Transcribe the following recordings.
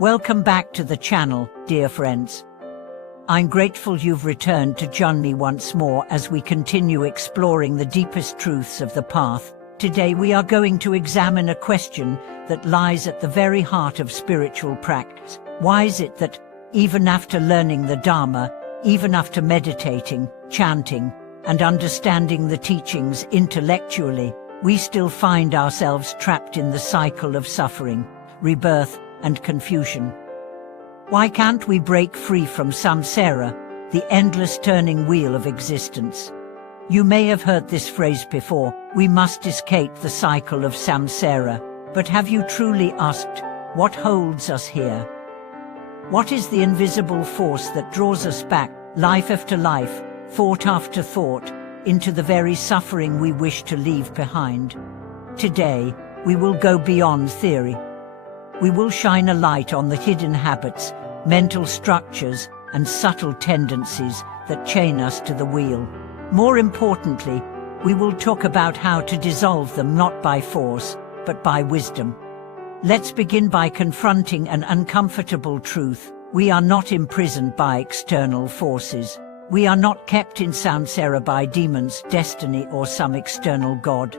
Welcome back to the channel, dear friends. I'm grateful you've returned to join me once more as we continue exploring the deepest truths of the path. Today we are going to examine a question that lies at the very heart of spiritual practice. Why is it that, even after learning the Dharma, even after meditating, chanting, and understanding the teachings intellectually, we still find ourselves trapped in the cycle of suffering, rebirth, and confusion? Why can't we break free from samsara, the endless turning wheel of existence? You may have heard this phrase before, we must escape the cycle of samsara, but have you truly asked, what holds us here? What is the invisible force that draws us back, life after life, thought after thought, into the very suffering we wish to leave behind? Today, we will go beyond theory. We will shine a light on the hidden habits, mental structures, and subtle tendencies that chain us to the wheel. More importantly, we will talk about how to dissolve them not by force, but by wisdom. Let's begin by confronting an uncomfortable truth. We are not imprisoned by external forces. We are not kept in samsara by demons, destiny, or some external god.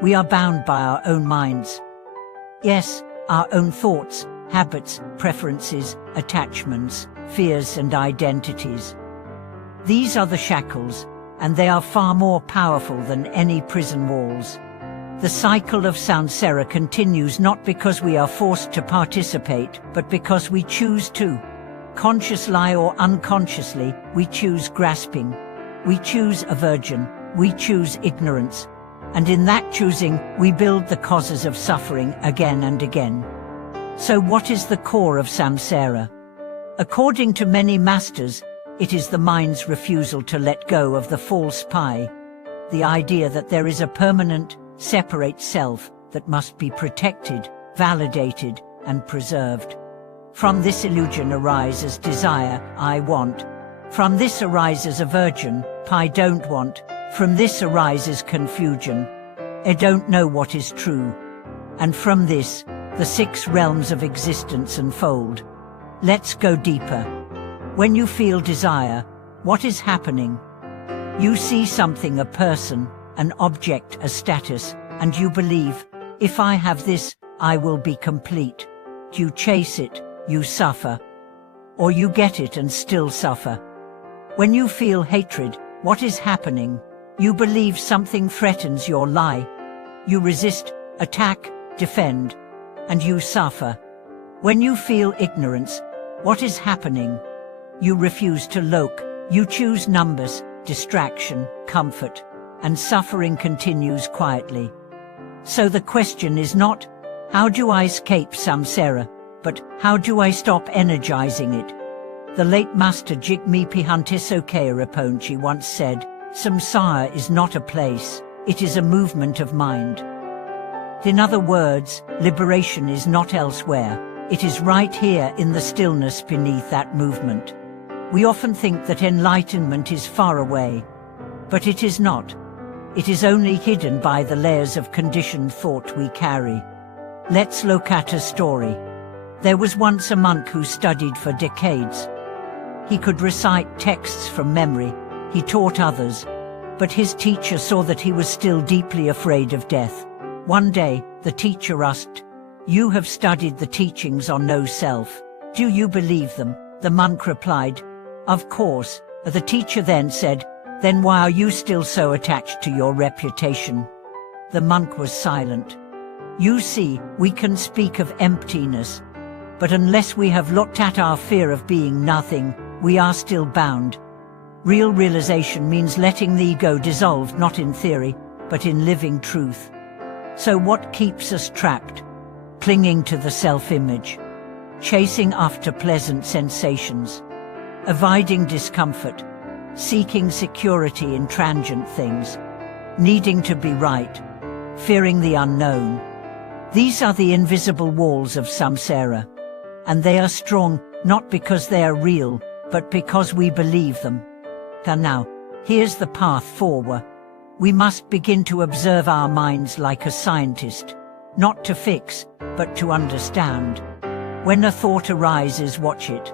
We are bound by our own minds. Yes, our own thoughts, habits, preferences, attachments, fears, and identities. These are the shackles, and they are far more powerful than any prison walls. The cycle of samsara continues not because we are forced to participate, but because we choose to. Consciously or unconsciously, we choose grasping. We choose aversion. We choose ignorance. And in that choosing, we build the causes of suffering again and again. So what is the core of samsara? According to many masters, it is the mind's refusal to let go of the false I, the idea that there is a permanent, separate self that must be protected, validated, and preserved. From this illusion arises desire, I want. From this arises aversion, I don't want. From this arises confusion, I don't know what is true. And from this, the 6 realms of existence unfold. Let's go deeper. When you feel desire, what is happening? You see something, a person, an object, a status, and you believe, if I have this, I will be complete. You chase it, you suffer. Or you get it and still suffer. When you feel hatred, what is happening? You believe something threatens your life. You resist, attack, defend, and you suffer. When you feel ignorance, what is happening? You refuse to look. You choose numbers, distraction, comfort, and suffering continues quietly. So the question is not, how do I escape samsara, but how do I stop energizing it? The late Master Jigme Pihantesokaya Rinpoche once said, samsara is not a place, it is a movement of mind. In other words, liberation is not elsewhere, it is right here in the stillness beneath that movement. We often think that enlightenment is far away, but it is not. It is only hidden by the layers of conditioned thought we carry. Let's look at a story. There was once a monk who studied for decades. He could recite texts from memory. He taught others, but his teacher saw that he was still deeply afraid of death. One day, the teacher asked, "You have studied the teachings on no self. Do you believe them?" The monk replied, "Of course." The teacher then said, "Then why are you still so attached to your reputation?" The monk was silent. You see, we can speak of emptiness, but unless we have looked at our fear of being nothing, we are still bound. Real realization means letting the ego dissolve not in theory, but in living truth. So what keeps us trapped? Clinging to the self-image, chasing after pleasant sensations, avoiding discomfort, seeking security in transient things, needing to be right, fearing the unknown. These are the invisible walls of samsara, and they are strong not because they are real, but because we believe them. And now, here's the path forward. We must begin to observe our minds like a scientist, not to fix, but to understand. When a thought arises, watch it.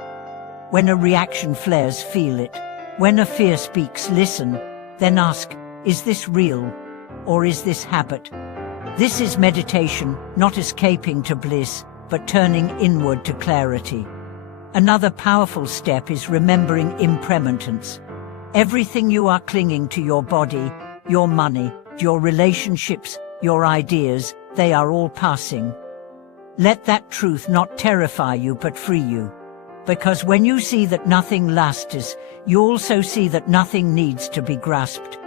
When a reaction flares, feel it. When a fear speaks, listen. Then ask, is this real? Or is this habit? This is meditation, not escaping to bliss, but turning inward to clarity. Another powerful step is remembering impermanence. Everything you are clinging to, your body, your money, your relationships, your ideas, they are all passing. Let that truth not terrify you but free you. Because when you see that nothing lasts, you also see that nothing needs to be grasped.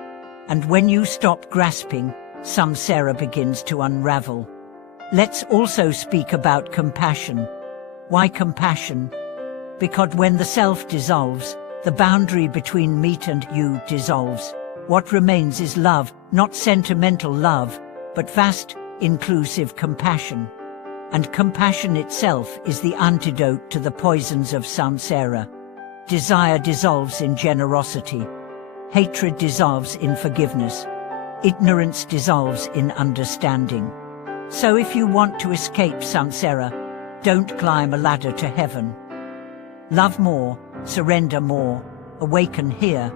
And when you stop grasping, Samsara begins to unravel. Let's also speak about compassion. Why compassion? Because when the self dissolves, the boundary between me and you dissolves. What remains is love, not sentimental love, but vast, inclusive compassion. And compassion itself is the antidote to the poisons of samsara. Desire dissolves in generosity. Hatred dissolves in forgiveness. Ignorance dissolves in understanding. So if you want to escape samsara, don't climb a ladder to heaven. Love more, surrender more, awaken here.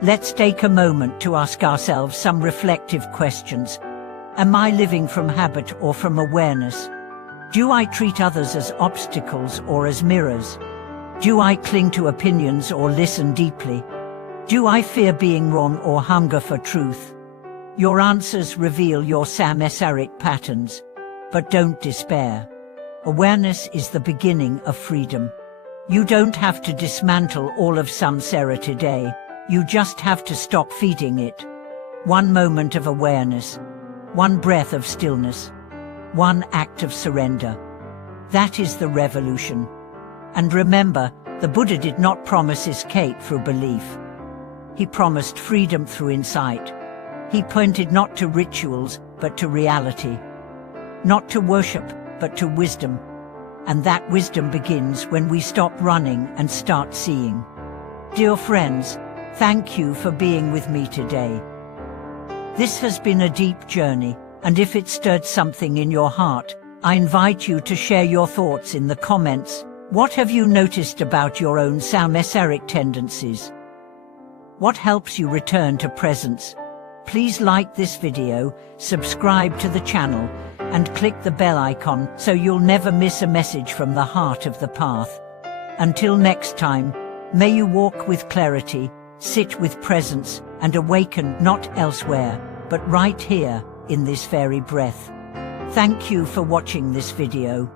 Let's take a moment to ask ourselves some reflective questions. Am I living from habit or from awareness? Do I treat others as obstacles or as mirrors? Do I cling to opinions or listen deeply? Do I fear being wrong or hunger for truth? Your answers reveal your samsaric patterns, but don't despair. Awareness is the beginning of freedom. You don't have to dismantle all of samsara today, you just have to stop feeding it. One moment of awareness, one breath of stillness, one act of surrender. That is the revolution. And remember, the Buddha did not promise escape through belief. He promised freedom through insight. He pointed not to rituals, but to reality. Not to worship, but to wisdom. And that wisdom begins when we stop running and start seeing. Dear friends, thank you for being with me today. This has been a deep journey, and if it stirred something in your heart, I invite you to share your thoughts in the comments. What have you noticed about your own samsaric tendencies? What helps you return to presence? Please like this video, subscribe to the channel, and click the bell icon so you'll never miss a message from the heart of the path. Until next time, may you walk with clarity, sit with presence, and awaken not elsewhere, but right here, in this very breath. Thank you for watching this video.